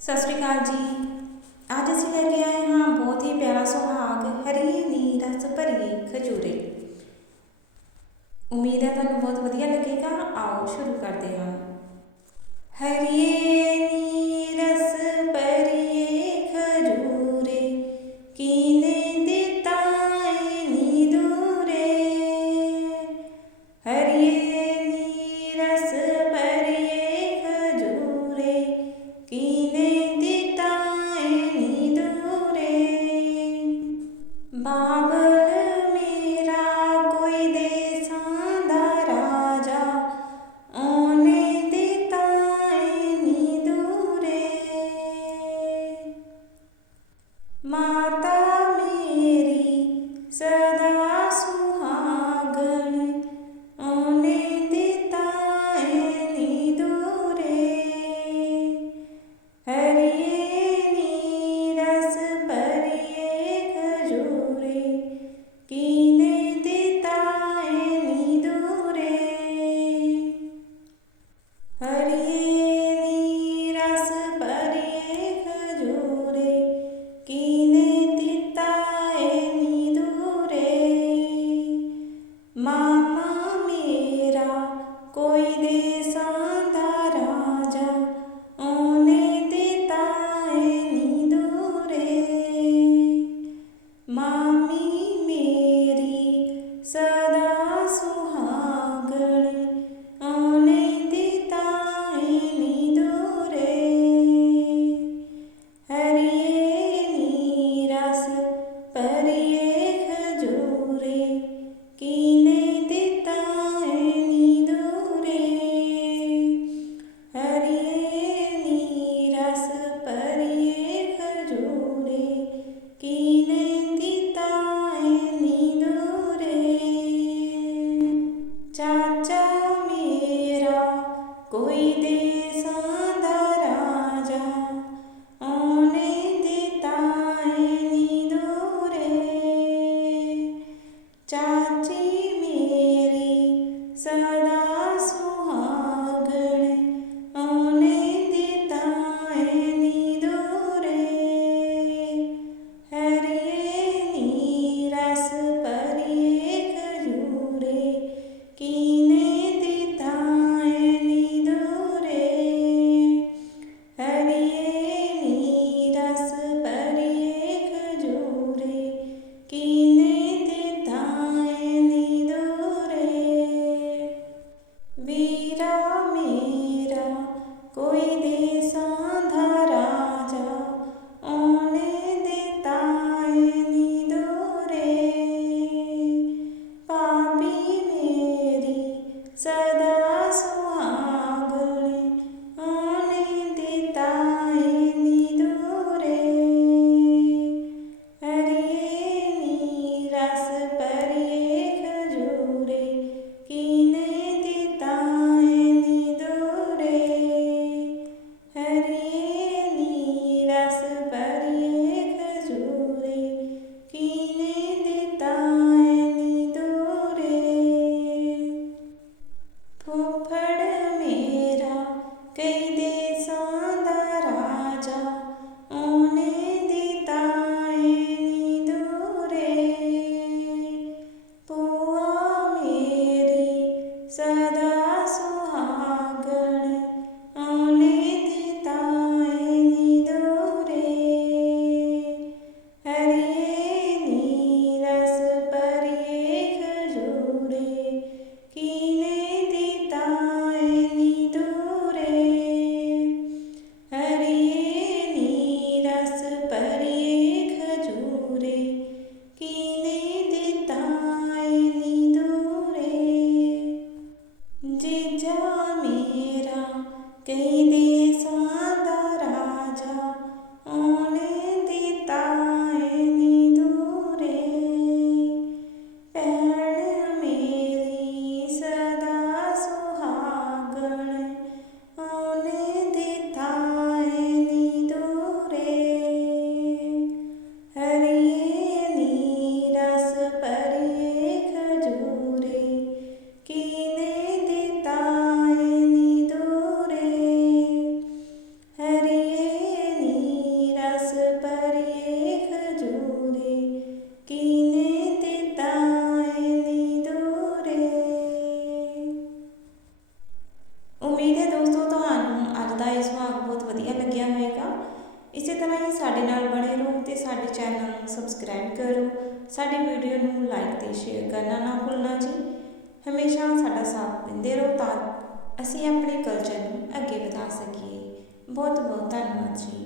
ਸਤਿ ਸ਼੍ਰੀ ਅਕਾਲ ਜੀ ਅੱਜ ਅਸੀਂ ਲੈ ਕੇ ਆਏ ਹਾਂ ਬਹੁਤ ਹੀ ਪਿਆਰਾ ਸੁਹਾਗ ਹਰੀ ਨੀ ਰਸ ਭਰੀ ਖਜੂਰੇ ਉਮੀਦ ਹੈ ਤੁਹਾਨੂੰ ਬਹੁਤ ਵਧੀਆ ਲੱਗੇਗਾ ਆਓ ਸ਼ੁਰੂ ਕਰਦੇ ਹਾਂ ਹਰੀਏ Mom. ਸਬਸਕ੍ਰਾਈਬ ਕਰੋ। ਸਾਡੀ ਵੀਡੀਓ ਨੂੰ ਲਾਈਕ ਤੇ ਸ਼ੇਅਰ ਕਰਨਾ ਨਾ ਭੁੱਲਣਾ ਜੀ। ਹਮੇਸ਼ਾ ਸਾਡਾ ਸਾਥ ਦਿੰਦੇ ਰਹੋ ਤਾਂ ਅਸੀਂ ਆਪਣੇ ਕਲਚਰ ਨੂੰ ਅੱਗੇ ਵਧਾ ਸਕੀਏ। ਬਹੁਤ ਬਹੁਤ ਧੰਨਵਾਦ ਜੀ।